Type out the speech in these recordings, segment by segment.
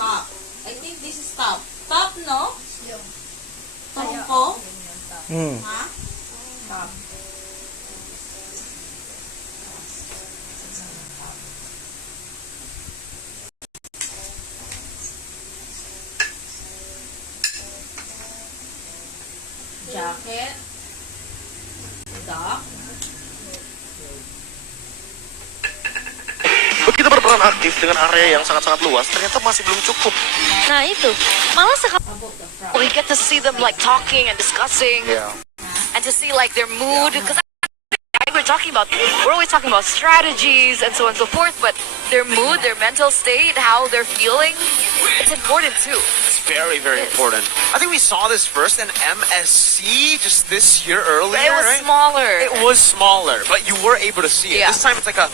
top. I think this is top. Top, no? Trompo? Ha? Top. Jacket. Duck. Begitu berperan aktif dengan area yang sangat-sangat luas, ternyata masih belum cukup. Nah itu, malah sekarang Above the front. we get to see them like talking and discussing, and to see like their mood. Because we're always talking about strategies and so on and so forth, but their mood, their mental state, how they're feeling, it's important too. It's very, very important. I think we saw this first in MSC just this year earlier, It was right? smaller. It was smaller, but you were able to see it. Yeah. This time it's like a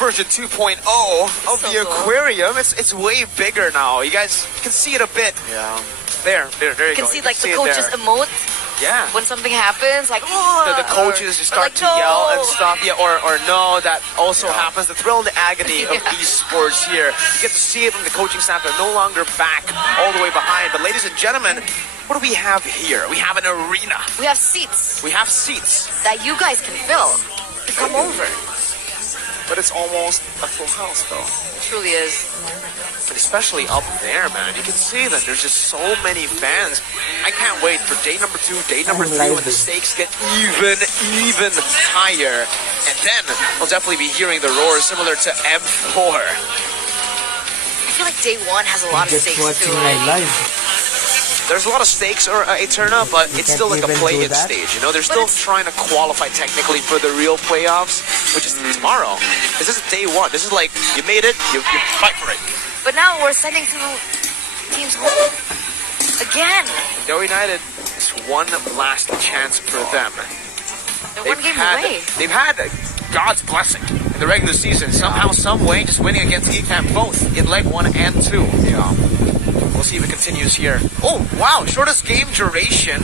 version 2.0 of So the cool. aquarium. It's way bigger now. You guys can see it a bit. Yeah. There you You can go. see like the it coaches there. emote Yeah. when something happens, like oh, The coaches just start like, to yell and "No." stuff, or no, that also happens. The thrill and the agony of Yeah. esports here. You get to see it from the coaching staff. They're no longer back all the way behind. But ladies and gentlemen, what do we have here? We have an arena. We have seats We have seats, that you guys can fill. Come over. but it's almost a full house though. It truly is. And especially up there, man. You can see that there's just so many fans. I can't wait for day number 2, day number 3, when the stakes get even higher. And then we'll definitely be hearing the roar similar to M4. I feel like day 1 has a lot of Just stakes watching too. my live. There's a lot of stakes, or Eterna, but it's can't still like a even play-in do that? stage. You know, they're But still it's- trying to qualify technically for the real playoffs, which is tomorrow. This is day 1. This is like, you made it, you fight for it. But now we're sending 2 teams home. Again. Dell United, it's one last chance for them. They're one game away. They've had God's blessing in the regular season. Somehow, some way, just winning against EFAM both in leg 1 and 2. Yeah. We'll see if it continues here. Oh, wow. Shortest game duration.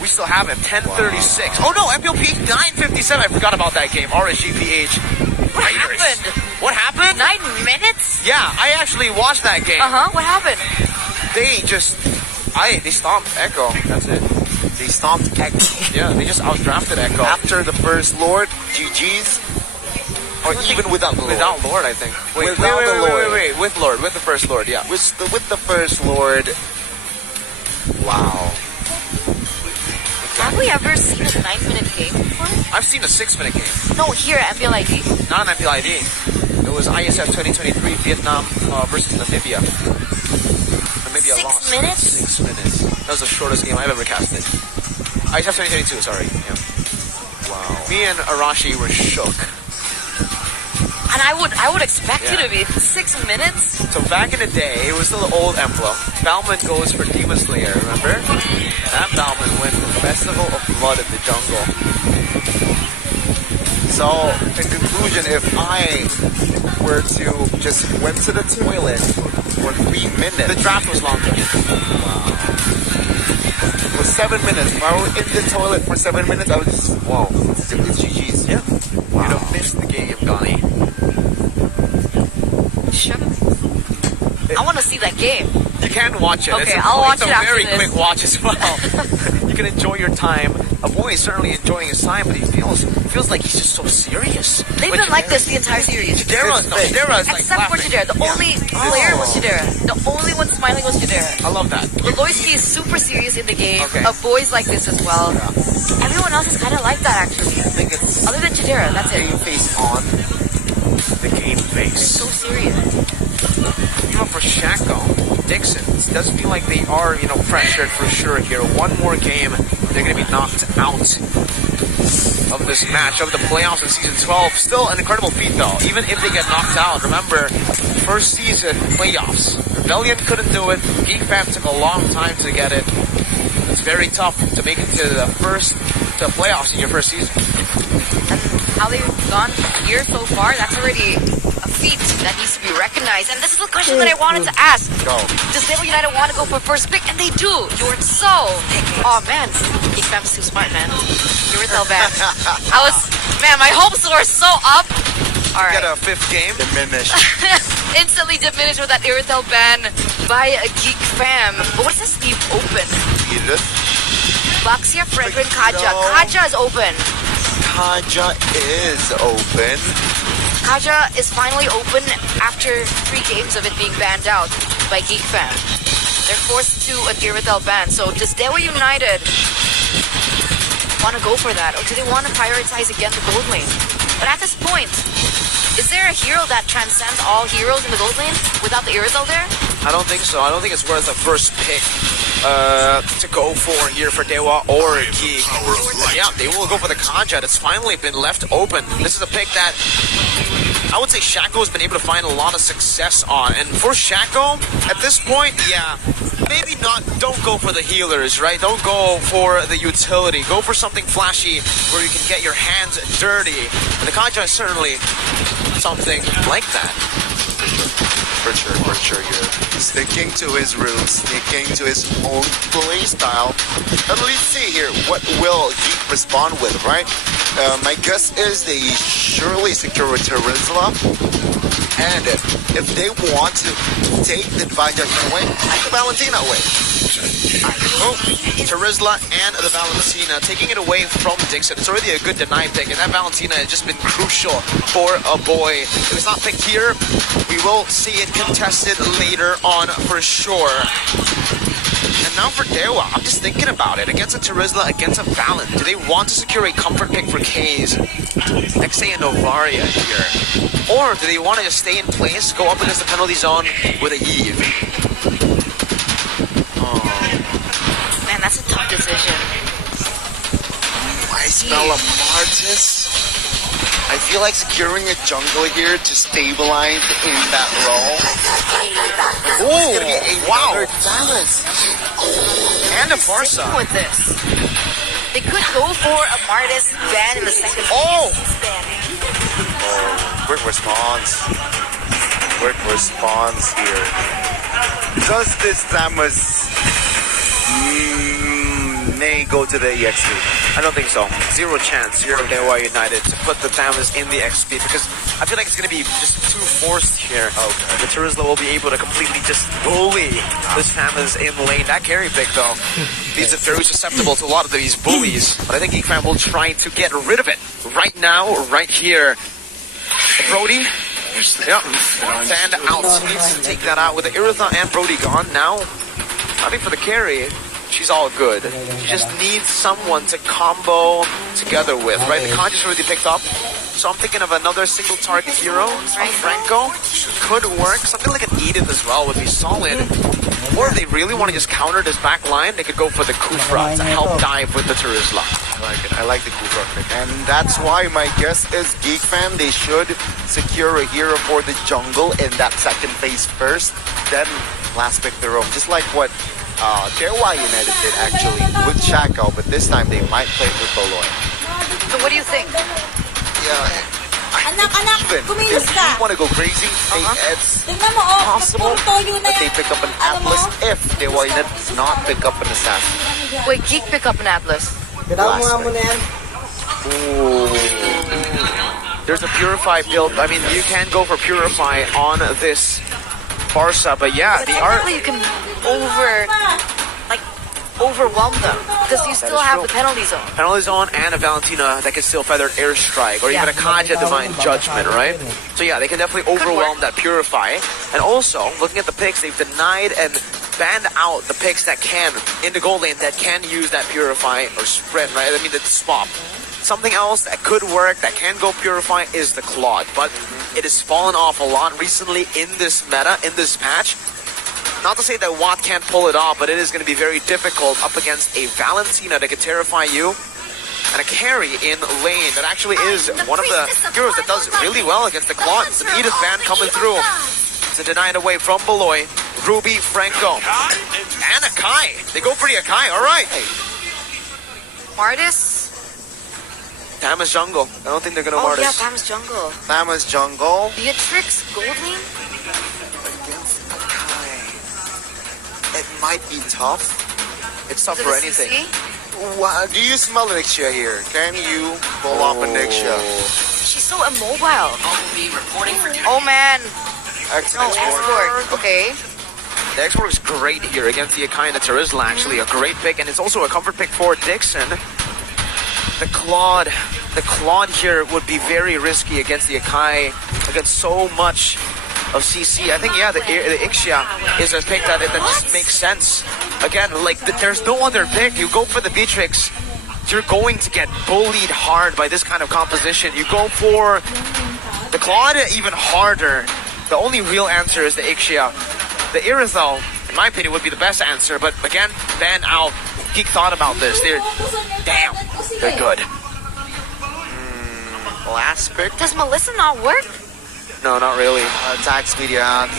We still have it. 10:36. Oh, no. MPLP 9:57. I forgot about that game. RSGPH. What Raiders. happened? What happened? 9 minutes? Yeah, I actually watched that game. What happened? They just... They stomped Echo. That's it. They stomped Echo. Yeah, they just outdrafted Echo. After the first Lord, GG's. Or even without Lord. Without Lord, I think. Wait, wait. With Lord. With the first Lord, yeah. With the first Lord. Wow. Have we ever seen a 9-minute game before? I've seen a 6-minute game. No, here at MPLID. Not an MPLID. It was ISF 2023 Vietnam versus Namibia. Namibia 6 lost. minutes? 6 minutes. That was the shortest game I've ever casted. ISF 2022, sorry. Yeah. Wow. Me and Arashi were shook. And I would expect you to be 6 minutes. So back in the day, it was still the old emblem. Balman goes for Demon Slayer, remember? That Balman went for Festival of Blood in the Jungle. So, in conclusion, if I were to just went to the toilet for 3 minutes, The draft was longer. for 7 minutes, if I were in the toilet for 7 minutes, I would just, wow, it's GG's. Yeah. Wow. You'd have missed the game, Donnie. Sure. I want to see that game. You can watch it. Okay, it's I'll watch it's it a after very this. quick watch as well. You can enjoy your time. Boy is certainly enjoying his time, but he feels like he's just so serious. They've been like this the entire series. Chidera is like Except for laughing. Chidera. The only player was Chidera. The only one smiling was Chidera. I love that. Logoisky is super serious in the game. Okay. Boys like this as well. Everyone else is kind of like that actually. I think it's Other than Chidera, that's it. game face on. The game face. So serious. Even for Shako, Dixon, it does feel like they are, pressured for sure here. One more game, they're going to be knocked out of this match, of the playoffs in Season 12. Still an incredible feat, though. Even if they get knocked out, remember, first season playoffs. Rebellion couldn't do it. Geek Fam took a long time to get it. It's very tough to make it to the playoffs in your first season. And how they've gone here so far, that's already a feat that needs to be recognized. And this is the question that I wanted to ask. Go. Does Naval United want to go for first pick? And they do. You're so... Oh, man. Geek Fam's too smart, man. You're tell bad. My hopes were so up. All get right. a 5th game. Diminished. Instantly diminished with that Irithel ban by a Geek Fam. But what is this Steve open? Edith. Baxia, Fredrin, Kaja. No. Kaja is open. Kaja is open. Kaja is finally open after 3 games of it being banned out by Geek Fam. They're forced to an Irithel ban. So does Dewa United want to go for that? Or do they want to prioritize again the gold lane? But at this point, is there a hero that transcends all heroes in the gold lane without the Irithel there? I don't think so. I don't think it's worth a first pick to go for here for Dewa or Geek. Yeah, they will go for the Kaja. It's finally been left open. This is a pick that I would say Shaco has been able to find a lot of success on. And for Shaco, at this point, yeah, maybe not. Don't go for the healers, right? Don't go for the utility. Go for something flashy where you can get your hands dirty. And the Kaja is certainly something like that. For sure, here. Sticking to his roots, sticking to his own play style. At least see here, what will Geek respond with, right? My guess is they surely secure Terizla. And if they want to take the Divine Judgment away, take the Valentina away. Oh, Terizla and the Valentina taking it away from Dixon. It's already a good deny pick, and that Valentina has just been crucial for a boy. If it's not picked here, we will see it contested later on for sure. And now for Dewa, I'm just thinking about it. Against a Terizla, against a Valen, do they want to secure a comfort pick for K's? Like say a Novaria here. Or do they want to just stay in place, go up against the penalty zone with a Eve? Man, that's a tough decision. I smell a Martis. I feel like securing a jungle here to stabilize in that role. Oh, wow. Balance. And a Farsa. With this, they could go for a Martis ban in the second phase. Oh! Quick response. Quick response here. Does this Samus may go to the EXP? I don't think so. Zero chance here for Dewa United to put the Thamus in the XP because I feel like it's going to be just too forced here. Okay. The Terizla will be able to completely just bully this Thamus in lane. That carry pick though, he's very susceptible to a lot of these bullies. But I think Geek Fam will try to get rid of it right now, right here. Brody, yeah, stand out. Needs to take that out with the Iritha and Brody gone now. I think for the carry, she's all good. She just needs someone to combo together with, right? The Kanji's already picked up. So I'm thinking of another single target hero. Franco could work. Something like an Edith as well would be solid. Or if they really want to just counter this back line, they could go for the Kufra to help dive with the Terizla. I like it. I like the Kufra pick. And that's why my guess is Geek Fam, they should secure a hero for the jungle in that second phase first, then last pick their own. Just like what Dewa United did actually with Shaco, but this time they might play with Boloy. So what do you think? Yeah. Anak, Even kumilos if ka. you want to go crazy, it's Tignan mo, oh, possible toyo na that they yan. pick up an Alam mo? Atlas if Dewa United does not pick up an assassin. Wait, Geek pick up an Atlas. Last pick. There's a Purify build. I mean, you can go for Purify on this Barca, but yeah, But they are... technically you can overwhelm them because you still is have true. the penalty zone. Penalty Zone and a Valentina that can still feather Airstrike, or even a Kaja Divine Judgment, right? So yeah, they can definitely overwhelm that Purify. And also, looking at the picks, they've denied and banned out the picks that can, in the gold lane, that can use that Purify or Sprint, right? I mean, the swap. Something else that could work, that can go Purify, is the Claude. But it has fallen off a lot recently in this meta, in this patch. Not to say that Watt can't pull it off, but it is going to be very difficult up against a Valentina that can terrify you. And a carry in lane that actually is one of the heroes that does really well against the Claude. It's an Edith ban coming through. It's a denied away from Beloy. Ruby, Franco, and Akai. They go for the Akai, alright. Martis? Thamus jungle. I don't think they're going to Oh Martis. yeah, Thamus jungle. Thamus jungle. Beatrix, gold lane? Against Akai. It might be tough. It's tough Is it for a anything. CC? Wow, do you smell Nixia here? Can you pull off a Nixia? She's so immobile. Oh man. Excellent. Export. Okay. The export is great here against the Akai and the Terizla, actually. A great pick, and it's also a comfort pick for Dixon. The Claude here would be very risky against the Akai, against so much of CC. I think, yeah, the Ixia is a pick that just makes sense. Again, like, there's no other pick. You go for the Beatrix, you're going to get bullied hard by this kind of composition. You go for the Claude, even harder. The only real answer is the Ixia. The Irizal, in my opinion, would be the best answer, but again, ban out. Geek thought about this. They're good. Last pick. Does Melissa not work? No, not really. Attack speed, yeah,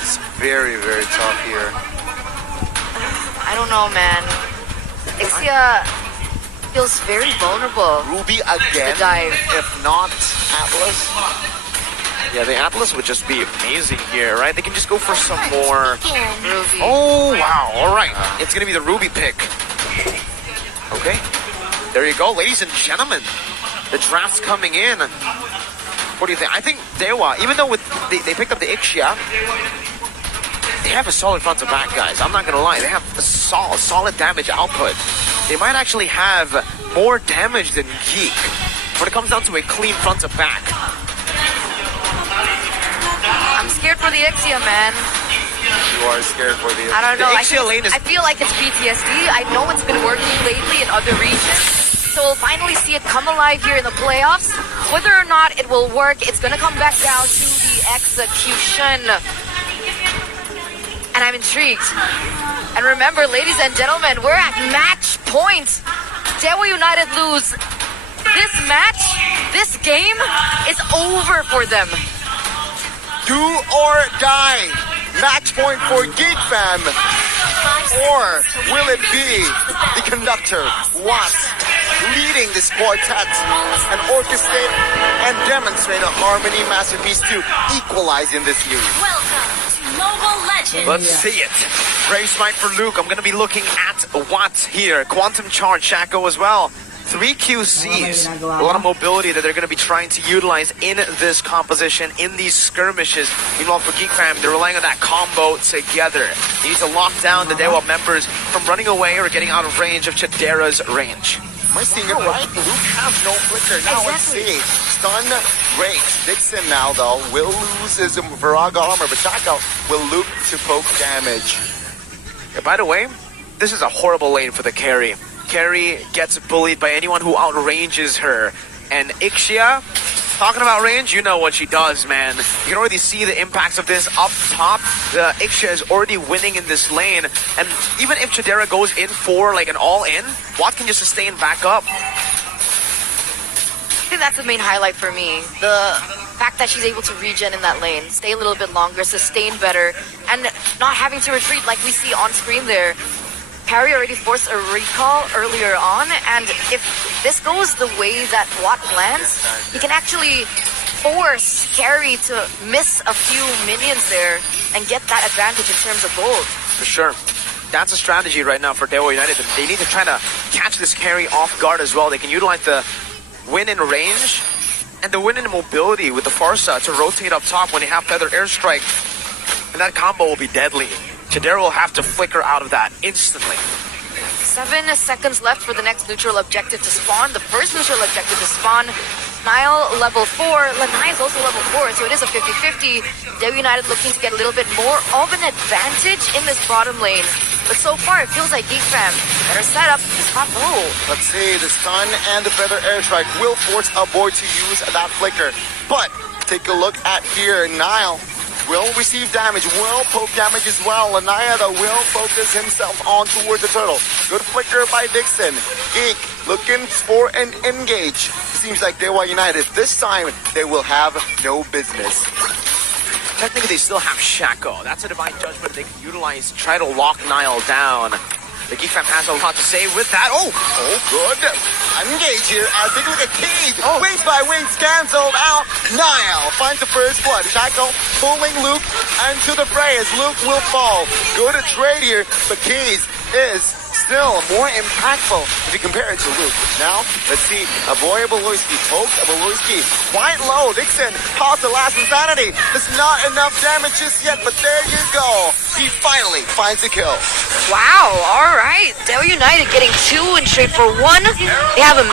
is very, very tough here. I don't know, man. Ixia feels very vulnerable. Ruby again, The dive. if not Atlas. Yeah, the Atlas would just be amazing here, right? They can just go for some more. Ruby. Oh, wow. All right. It's going to be the Ruby pick. Okay. There you go, ladies and gentlemen. The draft's coming in. What do you think? I think Dewa, even though they picked up the Ixia, they have a solid front to back, guys. I'm not going to lie. They have a solid damage output. They might actually have more damage than Geek when it comes down to a clean front to back. I'm scared for the Ixia, man. You are scared for the... I don't know. The I Ixia lane is... feel like it's PTSD. I know it's been working lately in other regions. So we'll finally see it come alive here in the playoffs. Whether or not it will work, it's going to come back down to the execution. And I'm intrigued. And remember, ladies and gentlemen, we're at match point. Daewoo United lose this match. This game is over for them. Do or die. Match point for Geek Fam. Or will it be the conductor, Watts, leading this quartet and orchestrate and demonstrate a harmony masterpiece to equalize in this series? Mobile Legends. Let's see it. Brave Smite for Luke. I'm going to be looking at Watts here. Quantum Charge, Shaco as well. 3 QCs. A lot of mobility that they're going to be trying to utilize in this composition, in these skirmishes. Meanwhile, for Geek Fam, they're relying on that combo together. They need to lock down the Dewa members from running away or getting out of range of Chidera's range. Am I seeing it right? Luke has no flicker. Now let's see. Stun breaks. Dixon now, though, will lose his Viraga armor, but Shaco will loop to poke damage. Yeah, by the way, this is a horrible lane for the carry. Carry gets bullied by anyone who outranges her. And Ixia, talking about range, you know what she does, man. You can already see the impacts of this up top. The Ixia is already winning in this lane. And even if Chidera goes in for like an all-in, Watt can just sustain back up. I think that's the main highlight for me. The fact that she's able to regen in that lane, stay a little bit longer, sustain better, and not having to retreat like we see on screen there. Carry already forced a recall earlier on, and if this goes the way that Watt plans, he can actually force Carry to miss a few minions there and get that advantage in terms of gold. For sure. That's a strategy right now for Daewoo United. They need to try to catch this Carry off guard as well. They can utilize the win in range and the win in mobility with the Farsa to rotate up top when they have Feather Airstrike. And that combo will be deadly. Chidera will have to flicker out of that instantly. 7 seconds left for the next neutral objective to spawn. The first neutral objective to spawn. Nile level 4. Lanai is also level 4, so it is a 50-50. Daewoo United looking to get a little bit more of an advantage in this bottom lane. But so far, it feels like Geek Fam better set up this top row. Let's see, the stun and the Feather Airstrike will force a boy to use that flicker. But take a look at here, Nile will receive damage, will poke damage as well. Lanayada will focus himself on towards the turtle. Good flicker by Dixon. Geek looking for an engage. Seems like Daewoo United, this time they will have no business. Technically, they still have Shaco. That's a divine judgment they can utilize to try to lock Nile down. The Geek Fam has a lot to say with that. Oh, good. Engage here as they look at Cage. Wings by wings cancelled out. Nile finds the first blood. Shaco pulling Luke and to the fray as Luke will fall. Good trade here, but Cage is still more impactful if you compare it to Luke. Now, let's see. Avoid Beloyski. Pokes Beloyski quite low. Dixon pops the last insanity. There's not enough damage just yet, but there you go. He finally finds the kill. Wow, alright. Dell United getting 2 and straight for 1. They have a